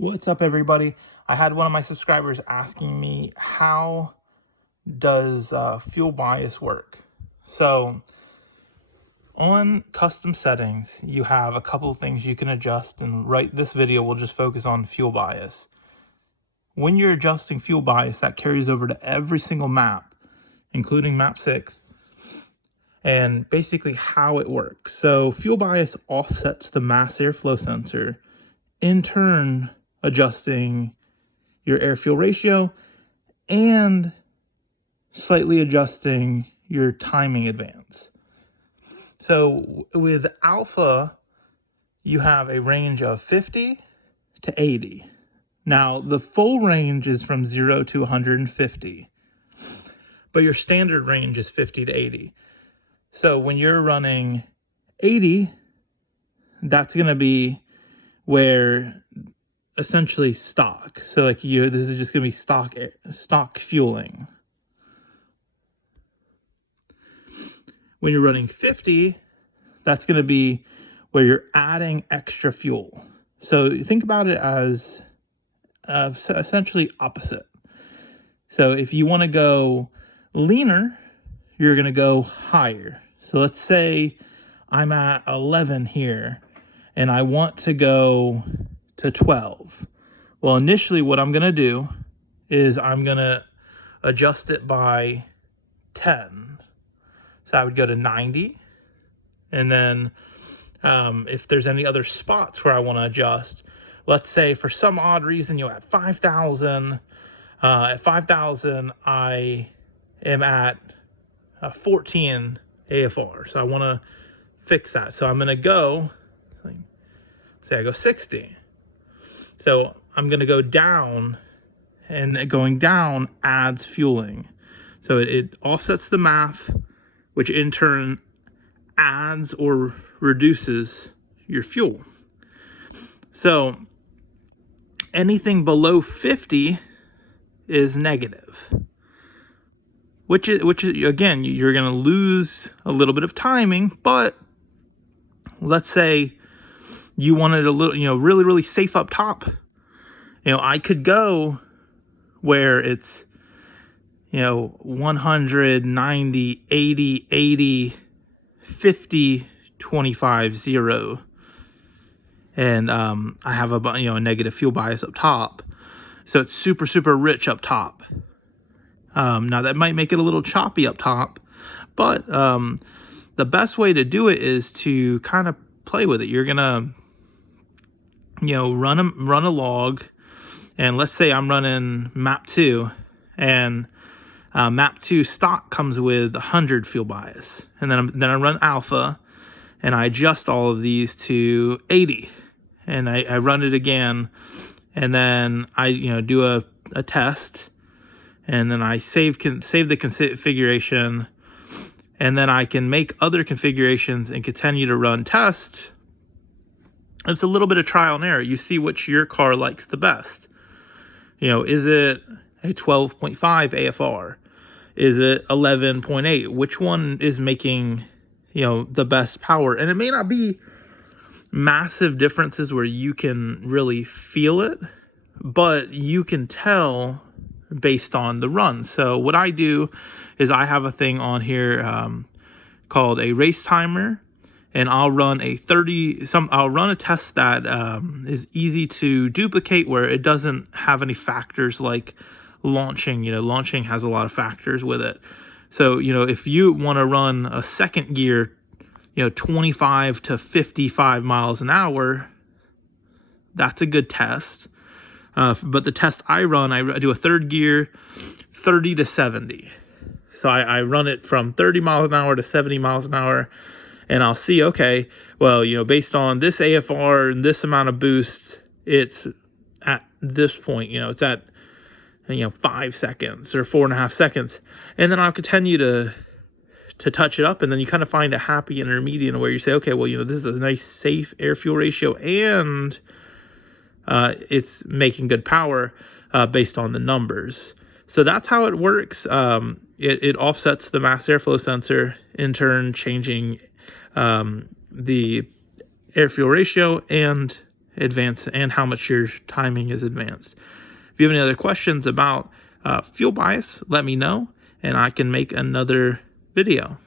What's up, everybody? I had one of my subscribers asking me, how does fuel bias work? So on custom settings, you have a couple of things you can adjust, and this video will just focus on fuel bias. When you're adjusting fuel bias, that carries over to every single map, including map 6, and basically how it works. So fuel bias offsets the mass airflow sensor, in turn adjusting your air-fuel ratio and slightly adjusting your timing advance. So with alpha, you have a range of 50 to 80. Now, the full range is from 0 to 150, but your standard range is 50 to 80. So when you're running 80, that's going to be where essentially stock. So like this is just going to be stock fueling. When you're running 50, that's going to be where you're adding extra fuel. So think about it as essentially opposite. So if you want to go leaner, you're going to go higher. So let's say I'm at 11 here and I want to go to 12. Well, initially what I'm going to do is I'm going to adjust it by 10. So I would go to 90. And then if there's any other spots where I want to adjust, let's say for some odd reason, at 5,000, I am at 14 AFR. So I want to fix that. So I'm going to go, say I go 60. So I'm going to go down, and going down adds fueling. So it offsets the math, which in turn adds or reduces your fuel. So anything below 50 is negative, which is again, you're going to lose a little bit of timing. But let's say you wanted a little, really, really safe up top. I could go where it's, 100, 90, 80, 80, 50, 25, 0. And I have a negative fuel bias up top. So it's super, super rich up top. Now that might make it a little choppy up top, but the best way to do it is to kind of play with it. You're gonna run a log, and let's say I'm running map 2, and map 2 stock comes with 100 fuel bias, and then I run alpha, and I adjust all of these to 80, and I run it again, and then I do a test, and then I save the configuration, and then I can make other configurations and continue to run tests. It's a little bit of trial and error. You see which your car likes the best. Is it a 12.5 AFR? Is it 11.8? Which one is making, the best power? And it may not be massive differences where you can really feel it, but you can tell based on the run. So what I do is I have a thing on here called a race timer. And I'll run I'll run a test that is easy to duplicate, where it doesn't have any factors like launching. Launching has a lot of factors with it. So, if you want to run a second gear, 25 to 55 miles an hour, that's a good test. But the test I run, I do a third gear, 30 to 70. So I run it from 30 miles an hour to 70 miles an hour. And I'll see, okay, well, based on this AFR and this amount of boost, it's at this point, it's at, 5 seconds or 4.5 seconds. And then I'll continue to touch it up. And then you kind of find a happy intermediate where you say, okay, well, this is a nice, safe air-fuel ratio, and it's making good power based on the numbers. So that's how it works. It offsets the mass airflow sensor, in turn changing the air-fuel ratio, and advanced and how much your timing is advanced. If you have any other questions about fuel bias, let me know, and I can make another video.